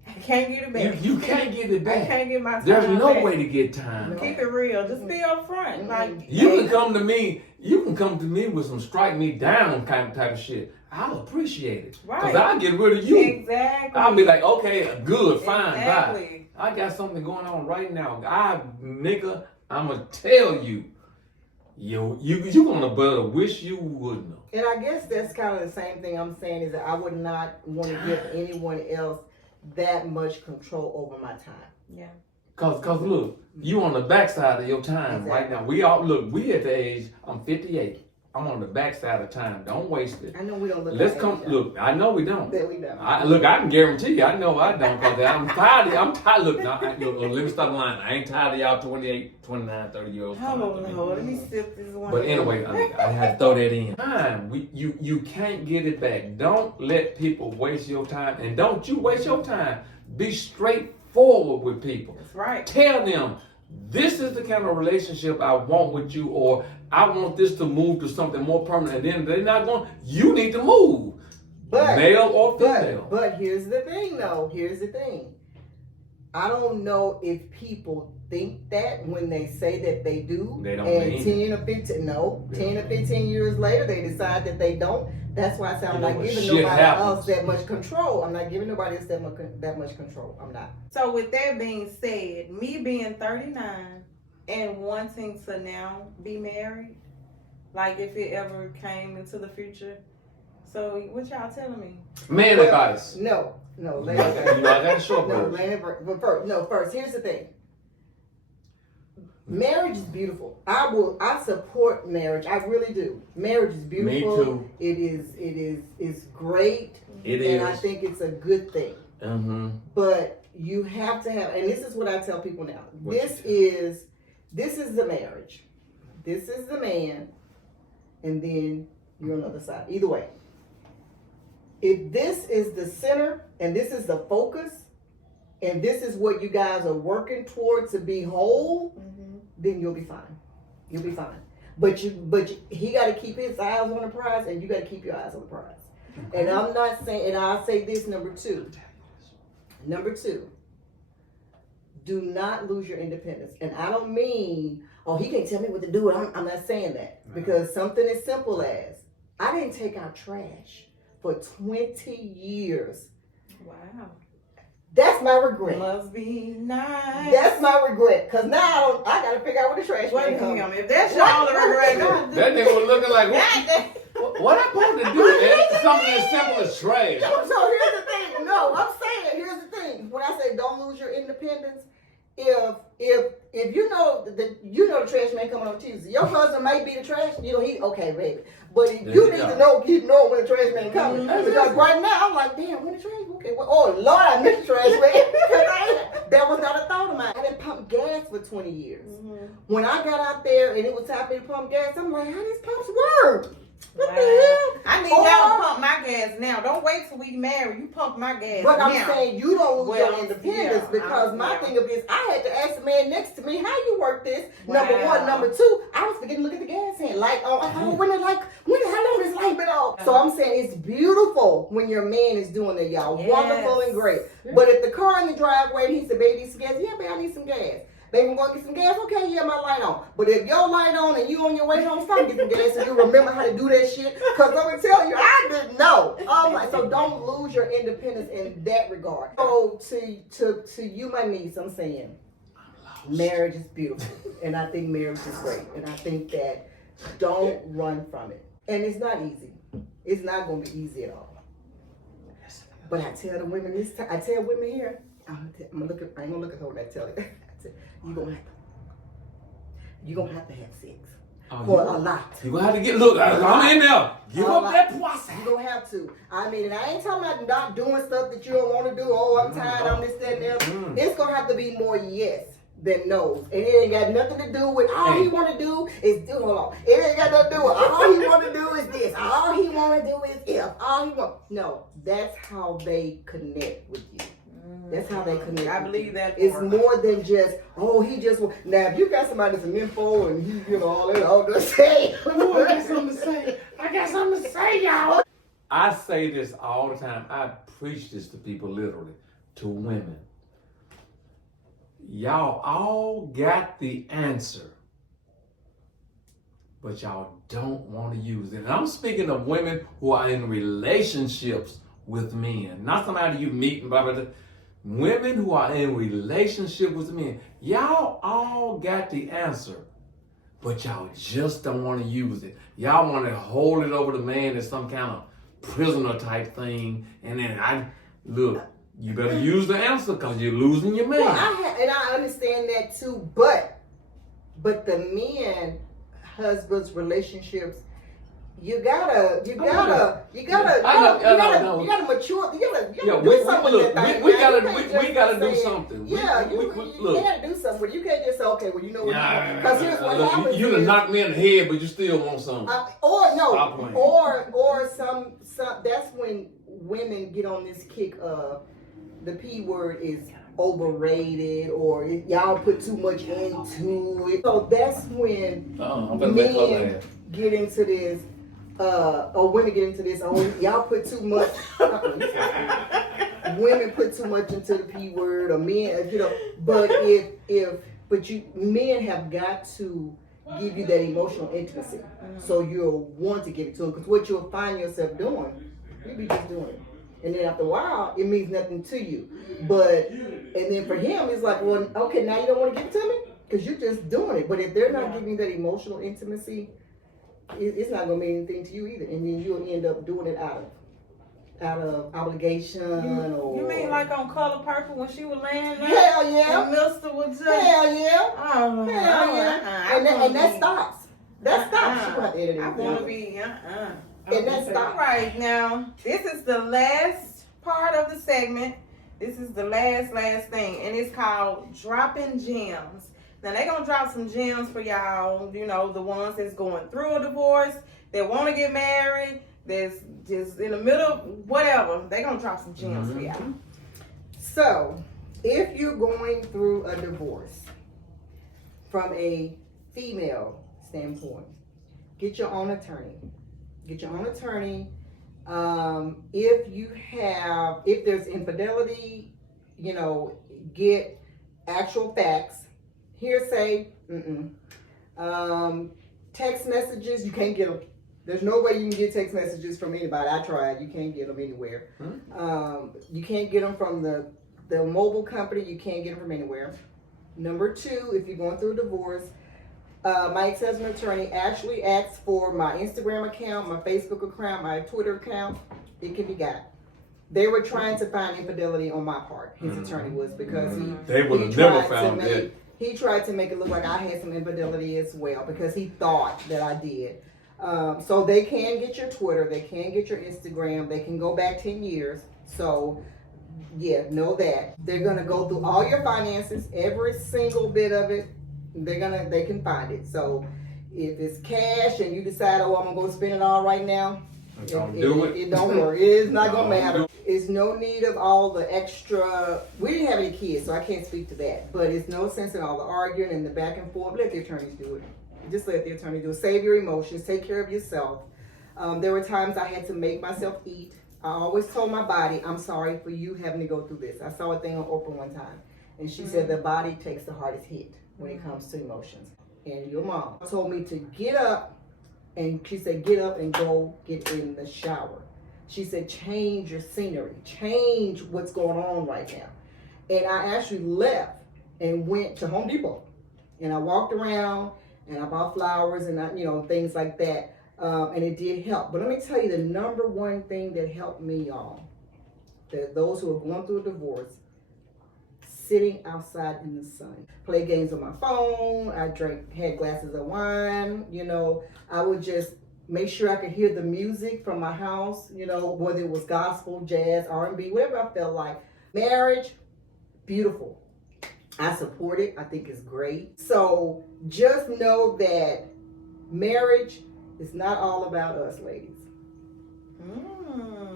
I can't get it back. you can't get it I back. can't get my time There's no back. way to get time. Keep it real. Just be upfront. Like You can come to me. You can come to me with some strike me down kind of type of shit. I'll appreciate it because Right. I'll get rid of you. Exactly. I'll be like, okay, good, fine, bye. Exactly. I got something going on right now. Nigga, I'ma tell you. You gonna better wish you wouldn't have. And I guess that's kind of the same thing I'm saying is that I would not want to give anyone else that much control over my time. Yeah. Cause look, you on the backside of your time right now. We at the age, I'm 58. I'm on the backside of time. Don't waste it. I know we don't look. Let's like come. age, Look, I know we don't. that we don't. I can guarantee you, I know I don't, because I'm tired. I'm tired. Look, look, let me stop lying. I ain't tired of y'all 28, 29, 30 year olds. Oh Lord, let me sip this one. But anyway, I had to throw that in. Time, you can't get it back. Don't let people waste your time, and don't you waste your time. Be straightforward with people. That's right. Tell them, this is the kind of relationship I want with you, or I want this to move to something more permanent. And then they're not going, you need to move. But, male or female. But here's the thing though. Here's the thing. I don't know if people think that when they say that they do. They don't and mean 10 or 15, no, 10 or 15 years later, they decide that they don't. That's why I say I'm not giving nobody else that much control. I'm not giving nobody else that much control. I'm not. So with that being said, me being 39 and wanting to now be married, like if it ever came into the future. So what y'all telling me? Man advice. No, You got a short version. First, here's the thing. Marriage is beautiful. I support marriage. I really do. Marriage is beautiful. Me too. It's great. It and is. I think it's a good thing. Mm-hmm. But you have to have, and this is what I tell people now. This is the marriage. This is the man, and then you're on the other side. Either way, if this is the center and this is the focus, and this is what you guys are working toward to be whole, then you'll be fine. You'll be fine. But he got to keep his eyes on the prize, and you got to keep your eyes on the prize. And I'm not saying, and I'll say this, number two, do not lose your independence. And I don't mean, oh, he can't tell me what to do. I'm not saying that. Because something as simple as, I didn't take out trash for 20 years. Wow. That's my regret. Must be nice. That's my regret. Because now I got to figure out where the trash Wait man a comes. minute. If that's your only regret, God, That nigga was looking like, God, what I supposed to do? It's something as simple as trash. So here's the thing. No, I'm saying, here's the thing. When I say don't lose your independence, if you know the trash man coming on Tuesday, your husband might be the trash, he okay, baby. But if you need to keep knowing when the trash man coming. Because right now I'm like, damn, when the trash, okay, oh Lord, I miss the trash man. That was not a thought of mine. I didn't pump gas for 20 years. When I got out there and it was time for me to pump gas, I'm like, how these pumps work? What the hell? I need y'all to pump my gas now. Don't wait till we marry. You pump my gas But now. I'm saying you don't lose your independence because my yeah. thing of this, I had to ask the man next to me, how you work this? Wow. Number one. Number two, I was forgetting to look at the gas hand. Like, how long this light been off? So I'm saying it's beautiful when your man is doing that, y'all. Yes. Wonderful and great. But if the car in the driveway and he said, baby, need some gas? Yeah, baby, I need some gas. Baby, I'm going to get some gas? Okay, yeah, my light on. But if your light on and you on your way home, stop getting some gas and you remember how to do that shit. Because let me tell you, I didn't know. So don't lose your independence in that regard. So to you, my niece, I'm saying marriage is beautiful. And I think marriage is great. And I think that don't run from it. And it's not easy. It's not going to be easy at all. But I tell the women this time, I tell women here, I ain't gonna look at her when I tell you. You're gonna have to have sex for a lot. You're gonna have to I'm in there. Give up that pussy. You're gonna have to. I mean, and I ain't talking about not doing stuff that you don't want to do. Oh, I'm tired, I'm this, that, and the other. It's gonna have to be more yes than no's. And it ain't got nothing to do with all he wanna do is do, hold on. It ain't got nothing to do with all he wanna do is this. All he wanna do is if. No, that's how they connect with you. That's how they connect. I believe that. It's more than just, he just want. Now, if you got somebody that's an info and he, all that, all the same. I got something to say, y'all. I say this all the time. I preach this to people, literally, to women. Y'all all got the answer, but y'all don't want to use it. And I'm speaking of women who are in relationships with men, not somebody you meet and blah, blah, blah. Women who are in relationship with men, y'all all got the answer, but y'all just don't want to use it. Y'all want to hold it over the man as some kind of prisoner type thing, and then you better use the answer because you're losing your man. Well, I understand that too, but the men, husbands, relationships, you gotta mature. You gotta do something with that thing. We gotta do something. You gotta do something. But you can't just say, okay, well, you know what? Because here's what happens. You done knocked me in the head, but you still want something. Or some. That's when women get on this kick of the P word is overrated, or y'all put too much into it. So that's when men get into this. Or women get into this. Y'all put too much. Women put too much into the P word, or men, But men have got to give you that emotional intimacy, so you'll want to give it to them. Because what you'll find yourself doing, you be just doing it, and then after a while, it means nothing to you. And then for him, it's like, well, okay, now you don't want to give it to me because you're just doing it. But if they're not giving you that emotional intimacy, it's not gonna mean anything to you either, and then you'll end up doing it out of obligation. You mean like on Color Purple when she was laying there? Hell yeah. And Mister was just hell yeah. Oh, hell yeah. And that stops. That's stop. She gonna have to edit I everything. want to be, And that's All stop. right, now, this is the last part of the segment. This is the last thing, and it's called Dropping Gems. Now, they're going to drop some gems for y'all, you know, the ones that's going through a divorce, that want to get married, that's just in the middle, whatever. They're going to drop some gems for y'all. So, if you're going through a divorce from a female standpoint, get your own attorney. Get your own attorney. If there's infidelity, you know, get actual facts. Hearsay, text messages, you can't get them. There's no way you can get text messages from anybody. I tried. You can't get them anywhere. You can't get them from the mobile company. You can't get them from anywhere. Number two, if you're going through a divorce, my ex-husband attorney actually asked for my Instagram account, my Facebook account, my Twitter account. It can be got. They were trying to find infidelity on my part. His attorney was, because they would have never found it. He tried to make it look like I had some infidelity as well, because he thought that I did. So they can get your Twitter, they can get your Instagram, they can go back 10 years. So yeah, know that. They're gonna go through all your finances, every single bit of it. They can find it. So if it's cash and you decide, oh, I'm gonna go spend it all right now, it don't work. It is not gonna matter. It's no need of all the extra. We didn't have any kids, so I can't speak to that. But it's no sense in all the arguing and the back and forth. Let the attorneys do it. Just let the attorney do it. Save your emotions. Take care of yourself. There were times I had to make myself eat. I always told my body, I'm sorry for you having to go through this. I saw a thing on Oprah one time, and she said the body takes the hardest hit when it comes to emotions. And your mom told me to get up, and she said, get up and go get in the shower. She said, change your scenery, change what's going on right now. And I actually left and went to Home Depot, and I walked around and I bought flowers and things like that. And it did help. But let me tell you, the number one thing that helped me, y'all, that those who are going through a divorce, sitting outside in the sun. Play games on my phone. I had glasses of wine. I would just make sure I could hear the music from my house, whether it was gospel, jazz, R&B, whatever I felt like. Marriage, beautiful. I support it. I think it's great. So just know that marriage is not all about us, ladies.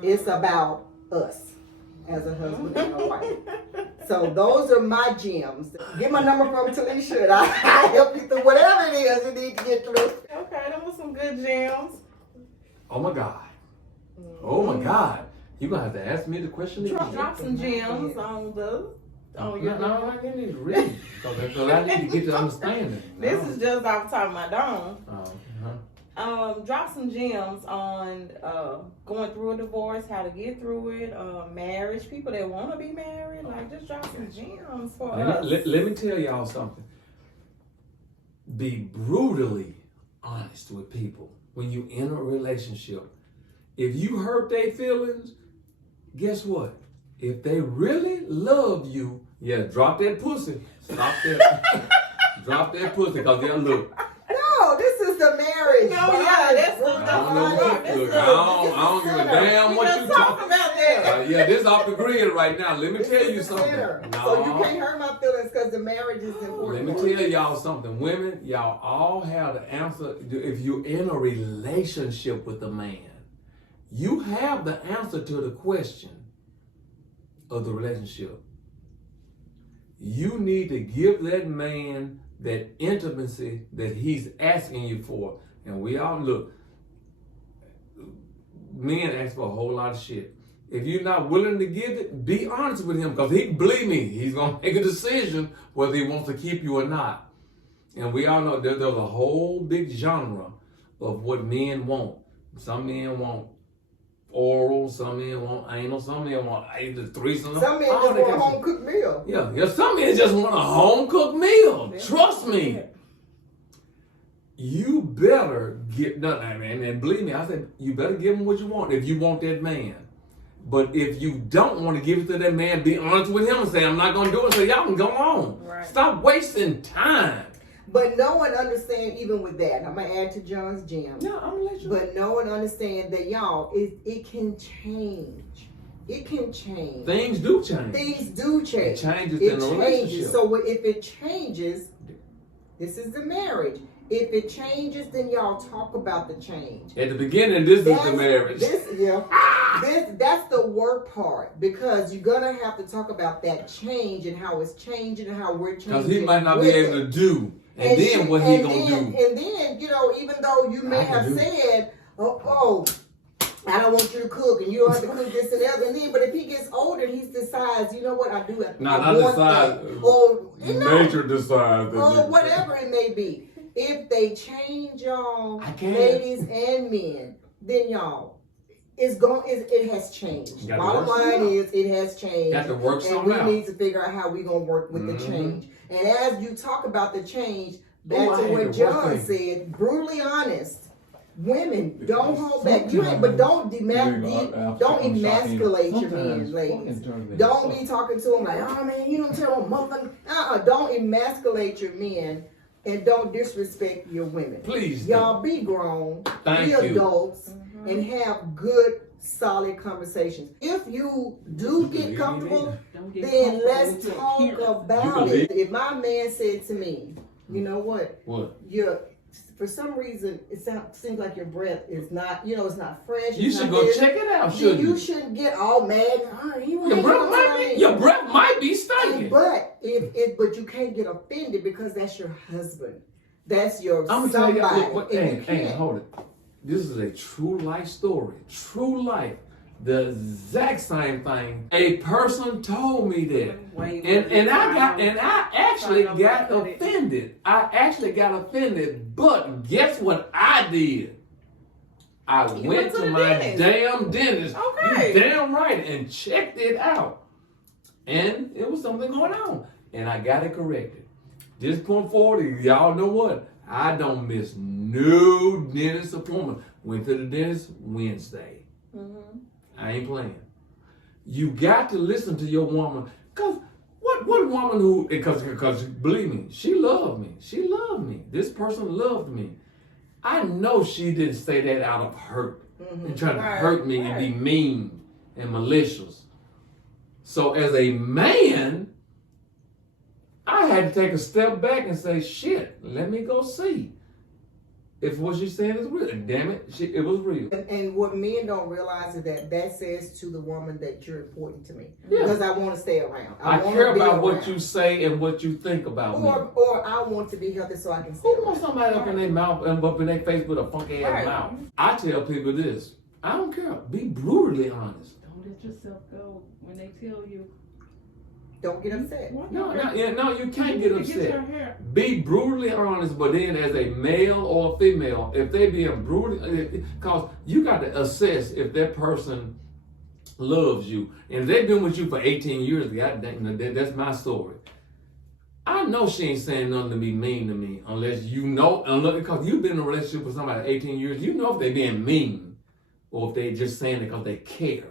It's about us as a husband and a wife. So those are my gems. Get my number from Talisha, and I'll help you through whatever it is you need to get through. Okay, those were some good gems. Oh my God. Oh my God. You're going to have to ask me the question again. Drop some gems on your No, I need to read. Because I need to get to understanding. This is just off the top of my dome. Drop some gems on going through a divorce, how to get through it, marriage, people that want to be married. Like, just drop some gems for us. Let me tell y'all something. Be brutally honest with people when you in a relationship. If you hurt their feelings, guess what? If they really love you, drop that pussy. Stop that. Drop that pussy, because they'll look. No, this is the marriage. No, that's the I don't give a damn what you talking about there. This off the grid right now. Let me tell you something. So you can't hurt my feelings because the marriage is important. Let me tell y'all something. Women, y'all all have the answer. If you're in a relationship with a man, you have the answer to the question of the relationship. You need to give that man that intimacy that he's asking you for. And we all look, men ask for a whole lot of shit. If you're not willing to give it, be honest with him, because believe me, he's going to make a decision whether he wants to keep you or not. And we all know there's a whole big genre of what men want. Some men want oral, some men want anal, some men want either threesome. Some men just want a home cooked meal. Yeah, some men just want a home cooked meal. Trust me. You better get nothing, man. And believe me, I said you better give him what you want if you want that man. But if you don't want to give it to that man, be honest with him and say, I'm not going to do it, so y'all can go on. Right. Stop wasting time. But no one understands even with that. I'm gonna add to John's gem. No, I'm gonna let you. But no one understands that, y'all, it can change. It can change. Things do change. Things do change. It changes It in a changes. relationship. So if it changes, this is the marriage. If it changes, then y'all talk about the change. At the beginning, this is the marriage. That's the work part, because you're gonna have to talk about that change and how it's changing and how we're changing. Because he might not be able to do, and then what he gonna do? And then, you know, even though you may have said, oh, I don't want you to cook, and you don't have to cook this and that, and then, but if he gets older, he decides, you know what, I do have to. Not decide. Or nature decides. Or whatever it may be. If they change, y'all, ladies and men, then y'all, it has changed. Bottom line is, it has changed. Got to work and we need to figure out how we're gonna work with the change. And as you talk about the change, back to what John said, brutally honest. Women, don't hold back. But don't emasculate your men, ladies. Don't be talking to them like, oh man, you don't tell them motherfucker. Don't emasculate your men, and don't disrespect your women. Please, y'all be grown, be adults, and have good, solid conversations. If you do get comfortable, then let's talk about it. If my man said to me, you know what? What? For some reason, seems like your breath is not, it's not fresh. You should go check it out, shouldn't you? You shouldn't get all mad. Your breath might be stinking. But you can't get offended, because that's your husband. That's your somebody. Hey, hold it. This is a true life story. True life. The exact same thing. A person told me that, and I actually got offended. But guess what I did? I went to my damn dentist. Okay. You damn right, and checked it out, and it was something going on, and I got it corrected. This point forward, y'all know what? I don't miss no dentist appointment. Went to the dentist Wednesday. I ain't playing. You got to listen to your woman. Because what woman who, because believe me, she loved me. She loved me. This person loved me. I know she didn't say that out of hurt and trying to hurt me and be mean and malicious. So as a man, I had to take a step back and say, shit, let me go see if what she's saying is real. Damn it, it was real. And what men don't realize is that says to the woman that you're important to me. Yeah. Because I want to stay around. I care about what you say and what you think about me. Or I want to be healthy so I can stay around. Who wants somebody up in their mouth and up in their face with a funky ass mouth? I tell people this. I don't care. Be brutally honest. Don't let yourself go when they tell you. Don't get upset. No, you can't get upset. Be brutally honest, but then as a male or a female, if they being brutal, because you got to assess if that person loves you. And if they've been with you for 18 years, that's my story. I know she ain't saying nothing to be mean to me unless because you've been in a relationship with somebody 18 years, you know if they being mean or if they just saying it because they care.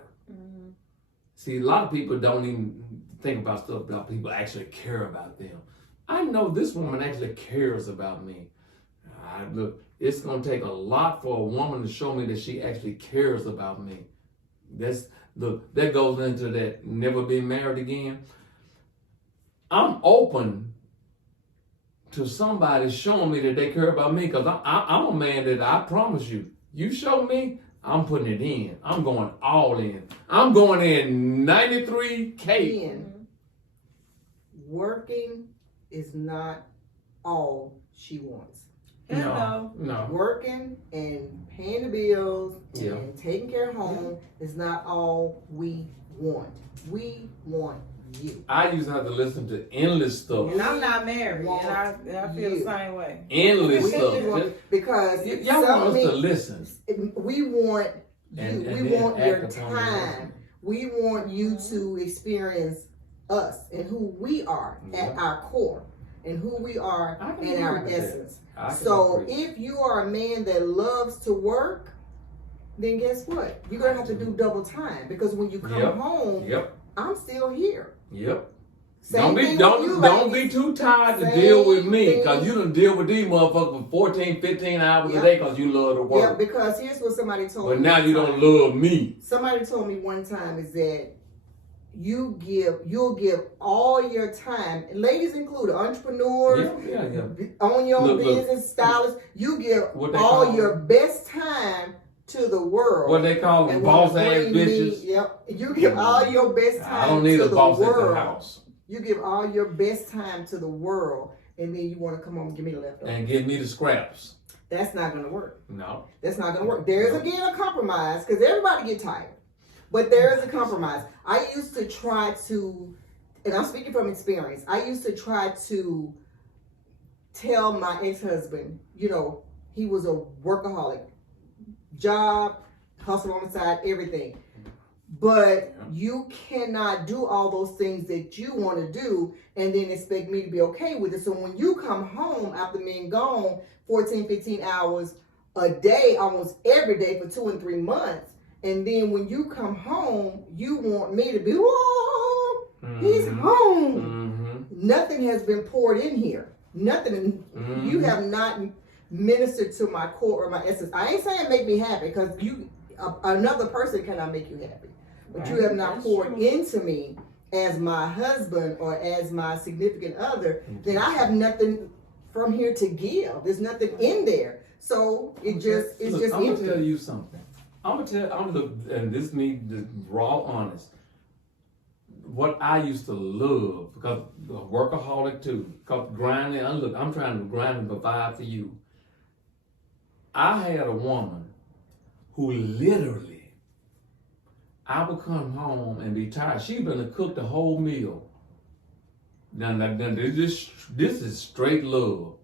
See, a lot of people don't even think about stuff about people actually care about them. I know this woman actually cares about me. Look, it's going to take a lot for a woman to show me that she actually cares about me. That goes into that never being married again. I'm open to somebody showing me that they care about me, because I'm a man that I promise you show me, I'm putting it in. I'm going all in. I'm going in 93K. Working is not all she wants. No. Working and paying the bills and taking care of home is not all we want. We want you. I used to have to listen to endless stuff. And I'm not married, and I feel the same way. Endless stuff. Because y'all want us to listen. We want you. And we want your time. We want you to experience us and who we are at our core and who we are in our essence. So if you are a man that loves to work, then guess what? You're going to have to do double time, because when you come home, I'm still here. Yep. Don't be too tired to deal with me, because you done deal with these motherfuckers for 14, 15 hours a day because you love to work. Yeah, because here's what somebody told me. But now you don't love me. Somebody told me one time is that you'll give all your time, ladies included, entrepreneurs, own your own business, stylists, you give all your best time to the world. What they call them, boss ass bitches. You give all your best time I don't need to a the boss world. at the house. You give all your best time to the world, and then you want to come home and give me the leftovers. And give me the scraps. That's not going to work. No. That's not going to work. There's again a compromise, because everybody get tired. But there is a compromise. I used to try to, and I'm speaking from experience, I used to try to tell my ex-husband, he was a workaholic. Job, hustle on the side, everything. But you cannot do all those things that you want to do and then expect me to be okay with it. So when you come home after being gone 14, 15 hours a day, almost every day for 2 and 3 months, and then when you come home, you want me to be, whoa, he's home. Nothing has been poured in here. Nothing. You have not ministered to my core or my essence. I ain't saying make me happy, because another person cannot make you happy. But you have not poured into me as my husband or as my significant other, then I have nothing from here to give. There's nothing in there. So it's just I'm gonna tell you something. And this me the raw honest. What I used to love, because I'm a workaholic too, because grinding, I'm trying to grind and provide for you. I had a woman who literally, I would come home and be tired. She'd been to cook the whole meal. Now this is straight love.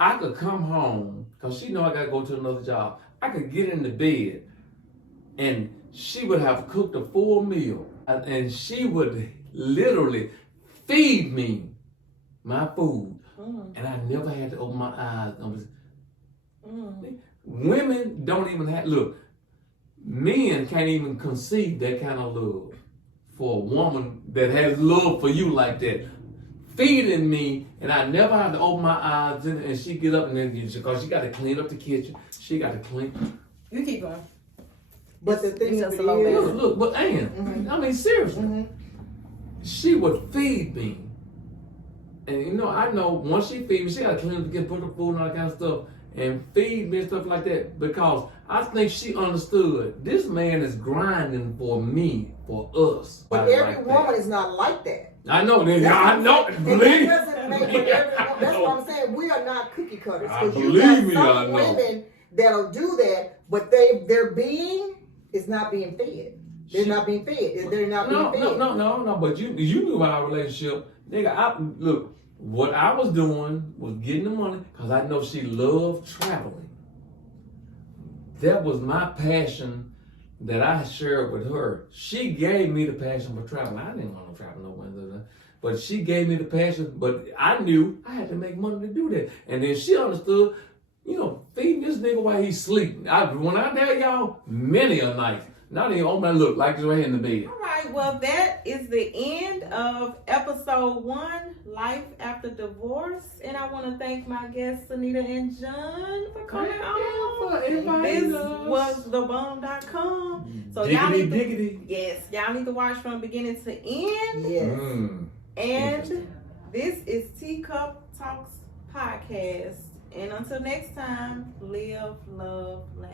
I could come home, because she know I gotta go to another job. I could get in the bed and she would have cooked a full meal, and she would literally feed me my food. And I never had to open my eyes. Women don't even have, look, men can't even conceive that kind of love for a woman that has love for you like that. Feeding me, and I never have to open my eyes, and she get up, and then because she got to clean up the kitchen, she got to clean. You keep going. But the thing is, look, but Ann, I mean seriously, she would feed me, and I know once she feed me, she got to clean up the kitchen, put the food and all that kind of stuff, and feed me and stuff like that, because I think she understood this man is grinding for me, for us. But every woman is not like that. I know, I know. Believe me. That's what I'm saying. We are not cookie cutters. Believe me, I know. Women that'll do that, but their being is not being fed. They're not being fed. They're not being fed. No. But you knew our relationship, nigga. Look, what I was doing was getting the money, because I know she loved traveling. That was my passion that I shared with her. She gave me the passion for traveling. I didn't want to travel nowhere, but she gave me the passion. But I knew I had to make money to do that. And then she understood, feeding this nigga while he's sleeping. When I tell y'all, many a night, not even on my look like it's right in the bed. All right, well, that is the end of episode 1, Life After Divorce. And I want to thank my guests, Anita and John, for coming on. This was thebomb.com. So y'all need to watch from beginning to end. Yes. And this is Teacup Talks Podcast. And until next time, live, love, laugh.